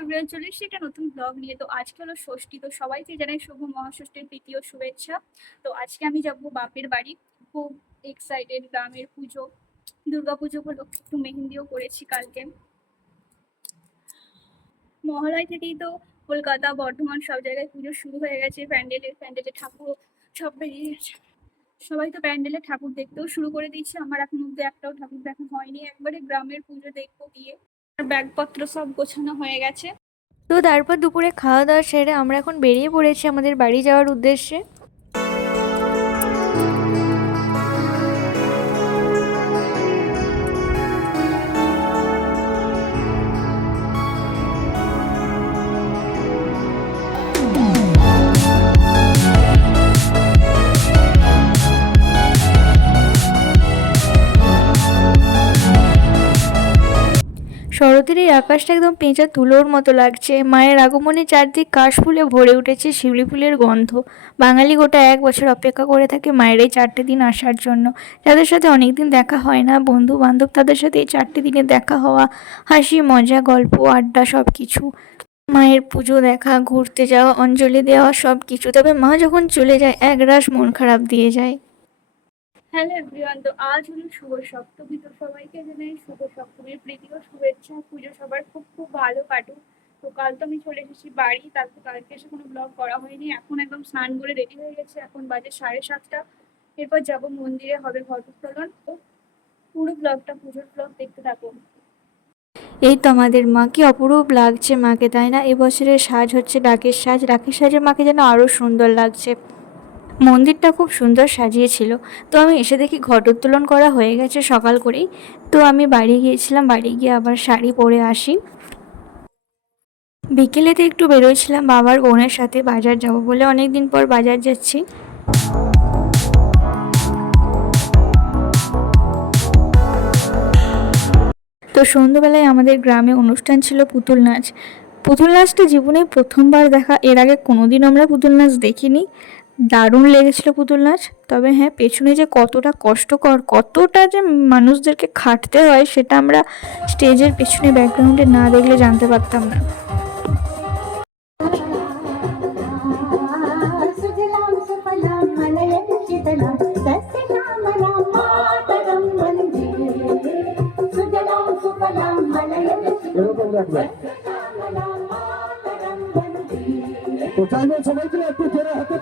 Everyone চলে একটা নতুন ব্লগ নিয়ে। তো আজকে হলো ষষ্ঠী, তো সবাইকে জানাই শুভ মহাষষ্ঠীর প্রীতি ও শুভেচ্ছা। তো আজকে আমি যাব বাপের বাড়ি। খুব এক্সাইটেড গ্রামের পুজো, দুর্গা পুজো উপলক্ষে একটু মেহেন্দিও করেছি কালকে। মহালয় থেকেই তো কলকাতা, বর্ধমান সব জায়গায় পুজো শুরু হয়ে গেছে। প্যান্ডেলের প্যান্ডেলে ঠাকুর সব বেরিয়ে গেছে। সবাই তো প্যান্ডেলে ঠাকুর দেখতেও শুরু করে দিচ্ছে আমার এখন অব্দি একটাও ঠাকুর দেখা হয়নি। একবারে গ্রামের পুজো দেখব গিয়ে ব্যাগপত্র সব গোছানো হয়ে গেছে। তো তারপর দুপুরে খাওয়া দাওয়া সেরে আমরা এখন বেরিয়ে পড়েছি আমাদের বাড়ি যাওয়ার উদ্দেশ্যে। শরতের এই আকাশটা একদম পেঁচা তুলোর মতো লাগছে। মায়ের আগমনে চারদিক কাশ ফুলে ভরে উঠেছে শিউলি ফুলের গন্ধ। বাঙালি গোটা এক বছর অপেক্ষা করে থাকে মায়ের এই চারটে দিন আসার জন্য। যাদের সাথে অনেক দিন দেখা হয় না। বন্ধু বান্ধব তাদের সাথে এই চারটে দিনে দেখা হওয়া, হাসি, মজা, গল্প, আড্ডা সব কিছু মায়ের পুজো দেখা, ঘুরতে যাওয়া, অঞ্জলি দেওয়া সব কিছু তবে মা যখন চলে যায়, একরাশ মন খারাপ দিয়ে যায়। হ্যালো এভরিওয়ান, তো আজ হলো শুভ সপ্তমী। তো সবাইকে জানাই শুভ সপ্তমীর প্রীতি ও শুভেচ্ছা। পুজো সবার খুব খুব ভালো কাটুক। তো কাল তো আমি চলে এসেছি বাড়ি, তারপর কালকে এসে কোনো ব্লগ করা হয়নি। এখন একদম স্নান করে রেডি হয়ে গেছে। এখন বাজে সাড়ে সাতটা। এরপর যাব মন্দিরে, হবে ঘটোত্তোলন তো পুরো ব্লগটা পুজোর ব্লগ দেখতে থাকুন এই তো আমাদের মা, কি অপরূপ লাগছে মাকে, তাই না? এবছরের সাজ হচ্ছে ডাকের সাজ। ডাকের সাজে মাকে যেন আরও সুন্দর লাগছে। মন্দিরটা খুব সুন্দর সাজিয়েছিল। তো আমি এসে দেখি ঘটোত্তোলন করা হয়ে গেছে সকাল করেই। তো আমি বাড়ি গিয়েছিলাম, বাড়ি গিয়ে আবার শাড়ি পরে আসি। বিকেলেতে একটু বেরোয়ছিলাম বাবার বোনের সাথে বাজার যাব বলে অনেক দিন পর বাজার যাচ্ছি। তো সন্ধ্যেবেলায় আমাদের গ্রামে অনুষ্ঠান ছিল পুতুল নাচ। পুতুল নাচটা জীবনে প্রথমবার দেখা, এর আগে কোনোদিন আমরা পুতুল নাচ দেখিনি। দারুণ লেগেছিলো পুতুল নাচ। তবে হ্যাঁ পেছনে যে কতটা কষ্টকর, কতটা যে মানুষদেরকে খাটতে হয় সেটা আমরা স্টেজের পেছনে ব্যাকগ্রাউন্ডে না দেখলে জানতে পারতাম না। সবাইকে একটু জোরে হাতে